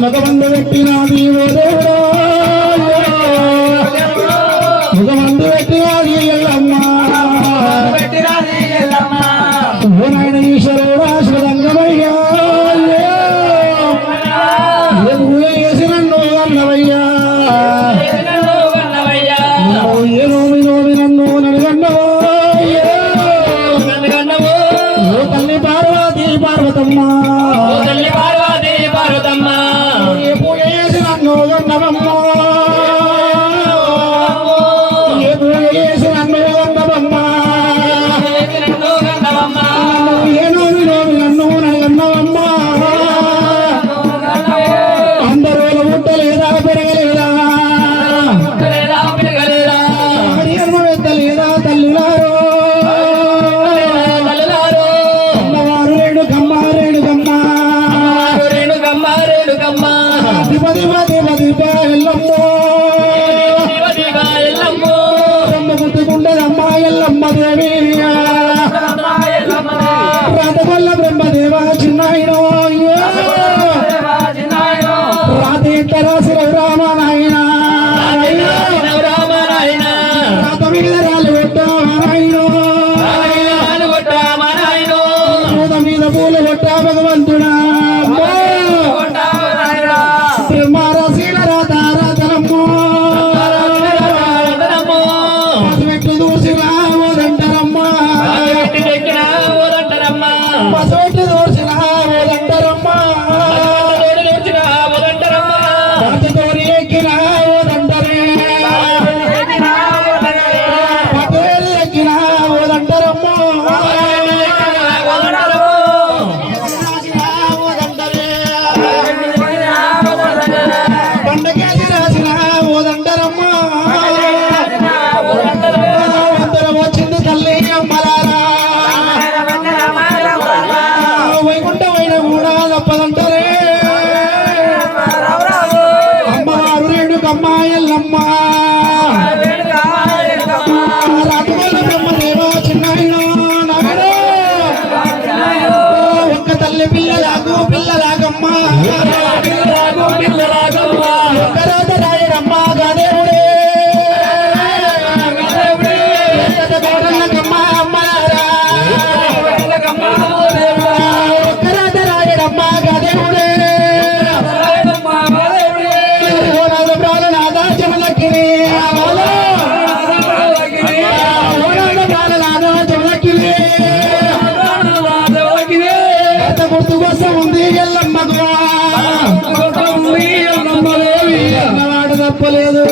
మగమందు పెట్టినది మగమందు పెట్టినది ఎల్లమ్మ నాయన ఈశ్వరుడా శివరంగమయ్యా వేసి నన్ను అన్నవయ్యా ఏ నోమి నోమి నన్ను నన్ను తల్లి పార్వతి పార్వతమ్మ ఏ పూజ చేసి నన్ను గన్నవమ్మ ఏ పూజ చేసి నన్ను గన్నవమ్మ ఏ నోమి నోమి నన్ను నన్నవమ్మ అందరూ ముట్టలేదా పెరగలేదా ఎత్తలేదా తల్లులారో అమ్మవారు రేణుకమ్మ రేణుకమ్మ ఎల్లమ్మ గుర్తుకుండదమ్మ ఎల్లమ్మ దేవి రాతగొల్ల బ్రహ్మదేవ చిన్నాయన రాత రాసి రామానాయన రాత మీద రాళ్ళు కొట్ట మీద పూలు కొట్ట భగవంతుడా తప్పలేదు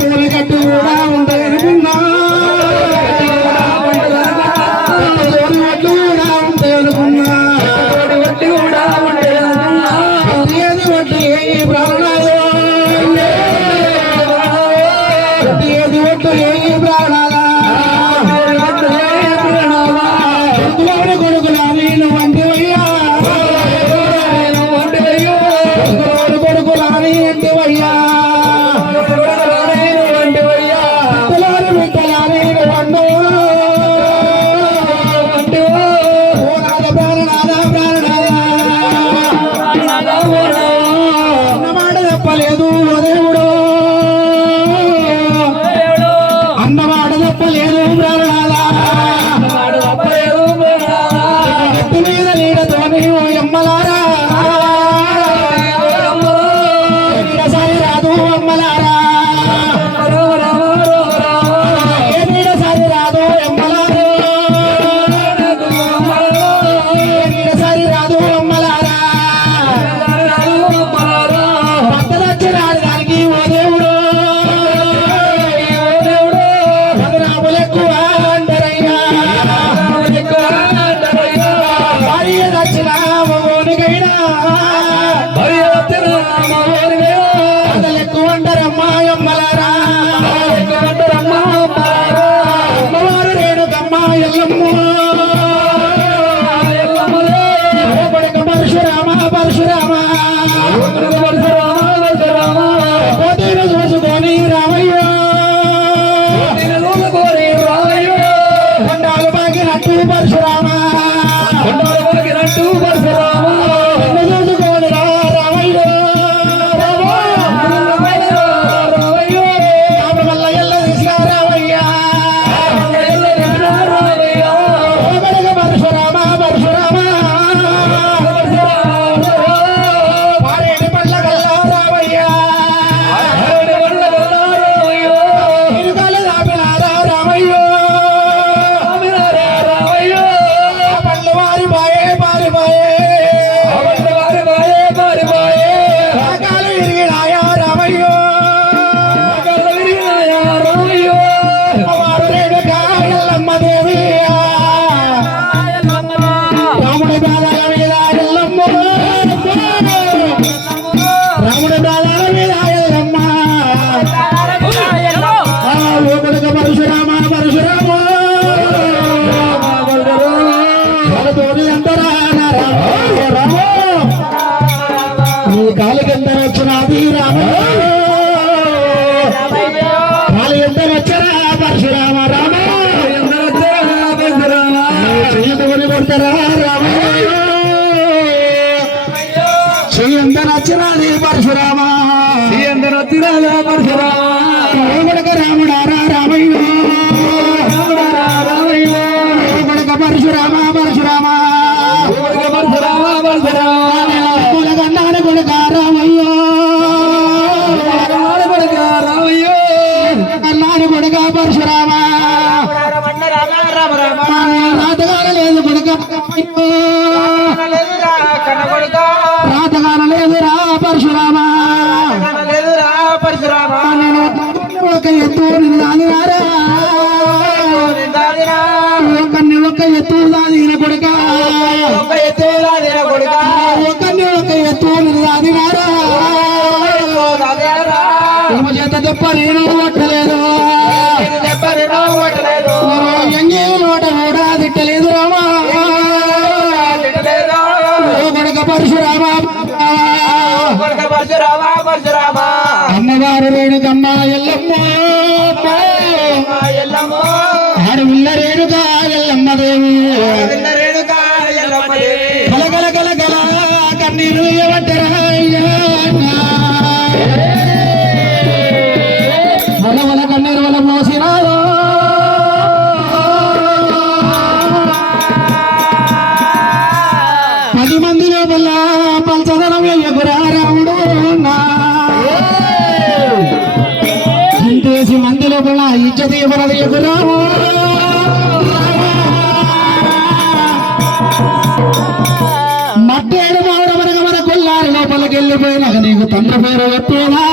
దేవుడు కట్టు కూడా ఉంటాయి అనుకున్నా కూడా ఉంటాయి అనుకున్నా ఏది వడ్డీ ఏ ప్రాణాలు ఏది వడ్డు ఏ ప్రాణాల కొడుకుల వచ్చినది పరశురామ ఎందరు వచ్చినాదా పరశురామ కొడుక రాముడారా రామయ్య కొడుక పరశురామ పరశురామ పరశురామ పరశురామ కొడుకన్నాడు కొడుక రామయ్య కొడుక రామయ్యో కన్నాడు కొడుక పరశురామ రాతగాన లేదు కొడుక రాతగాన లేదురా పరశురామ నేను ఒక ఎత్తు నిదానిరా ఒకరిని ఒక ఎత్తు దాదిన కొడుక ఒకరిని ఒక ఎత్తు నిదానిరా చేత దెబ్బ నేను కొట్టలేదు ఎంగే నోట కూడా తిట్టలేదు రామా కొడుక పరశురామ అమ్మవారు రేణుకమ్మ ఎల్లమ్మ ఆడవిల్ల రేణుక ఎల్లమ్మ దేవి గల గల గల గల కన్నీరు ఏమంటారా వల వల కన్నీరు వల మోసినారా పది మంది లోపల పల్చదనం ఎగురా రాముడు ఇంటేసి మంది లోపల ఇచ్చతి ఎవరది ఎగురాము మట్టేడు మావిడ మనక మన కొల్లారి లోపలికి వెళ్ళిపోయినాక నీకు తండ్రి పేరు ఎప్పుడా